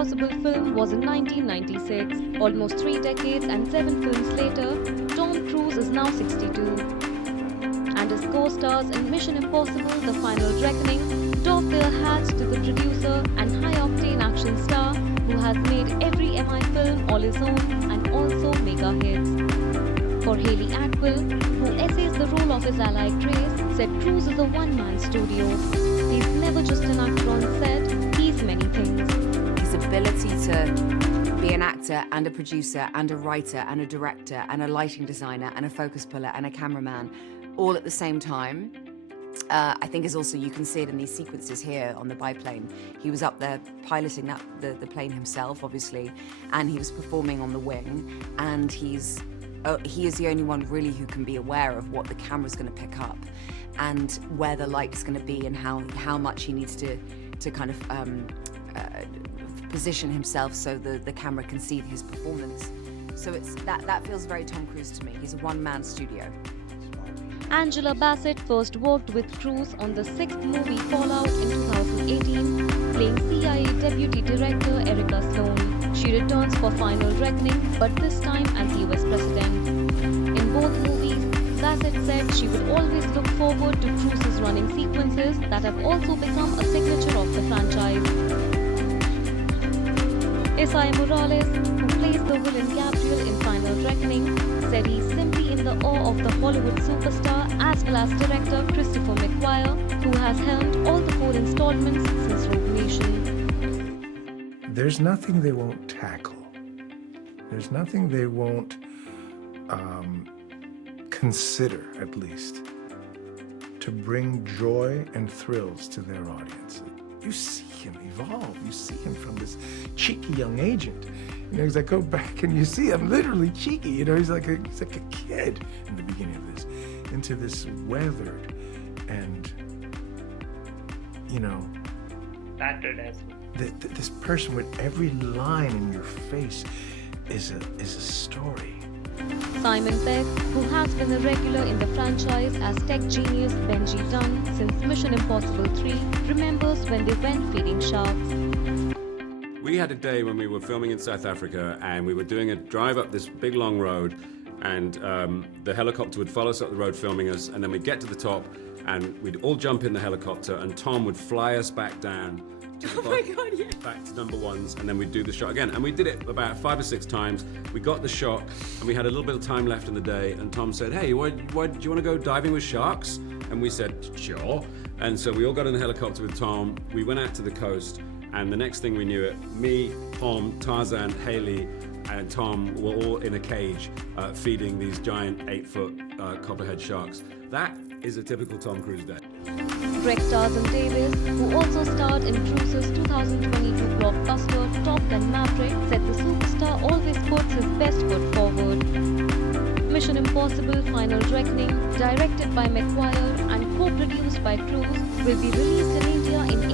Impossible film was in 1996. Almost 3 decades and 7 films later, Tom Cruise is now 62. And his co-stars in Mission Impossible The Final Reckoning doff their hats to the producer and high-octane action star who has made every MI film all his own and also mega hits. For Hayley Atwell, who essays the role of his ally Grace, said Cruise is a one-man studio. He's never just an actor on set, he's many things. His ability to be an actor and a producer and a writer and a director and a lighting designer and a focus puller and a cameraman all at the same time, I think is also, you can see it in these sequences here on the biplane. He was up there piloting the plane himself, obviously, and he was performing on the wing, and he is the only one really who can be aware of what the camera's going to pick up and where the light's going to be and how much he needs to kind of position himself so the camera can see his performance. So that feels very Tom Cruise to me. He's a one-man studio. Angela Bassett first worked with Cruise on the 6th movie Fallout in 2018, playing CIA Deputy Director Erica Sloan. She returns for Final Reckoning, but this time as US President. In both movies, Bassett said she would always look forward to Cruise's running sequences that have also become a signature of the franchise. Esai Morales, who plays the villain Gabriel in Final Reckoning, said he's simply in the awe of the Hollywood superstar as well as director Christopher McQuarrie, who has helmed all the 4 installments since Rogue Nation. There's nothing they won't tackle. There's nothing they won't consider, at least, to bring joy and thrills to their audience. You see him evolve. You see him from this cheeky young agent. You know, as I go back and you see him literally cheeky. You know, he's like a kid in the beginning of this, into this weathered and, you know, battered as well. This person with every line in your face is a story. Simon Pegg, who has been a regular in the franchise as tech genius Benji Dunn since Mission Impossible 3, remembers when they went feeding sharks. We had a day when we were filming in South Africa and we were doing a drive up this big long road, and the helicopter would follow us up the road filming us, and then we'd get to the top and we'd all jump in the helicopter and Tom would fly us back down to the back to number ones, and then we'd do the shot again. And we did it about 5 or 6 times. We got the shot and we had a little bit of time left in the day, and Tom said, hey, why do you want to go diving with sharks? And we said, sure. And so we all got in the helicopter with Tom. We went out to the coast, and the next thing we knew it, me, Tom, Tarzan, Hayley, and Tom were all in a cage feeding these giant 8-foot copperhead sharks. That is a typical Tom Cruise day. Tarzan Davis, who also starred in Cruise's 2022 blockbuster Top Gun Maverick, said the superstar always puts his best foot forward. Mission Impossible Final Reckoning, directed by McQuarrie and co-produced by Cruise, will be released in India in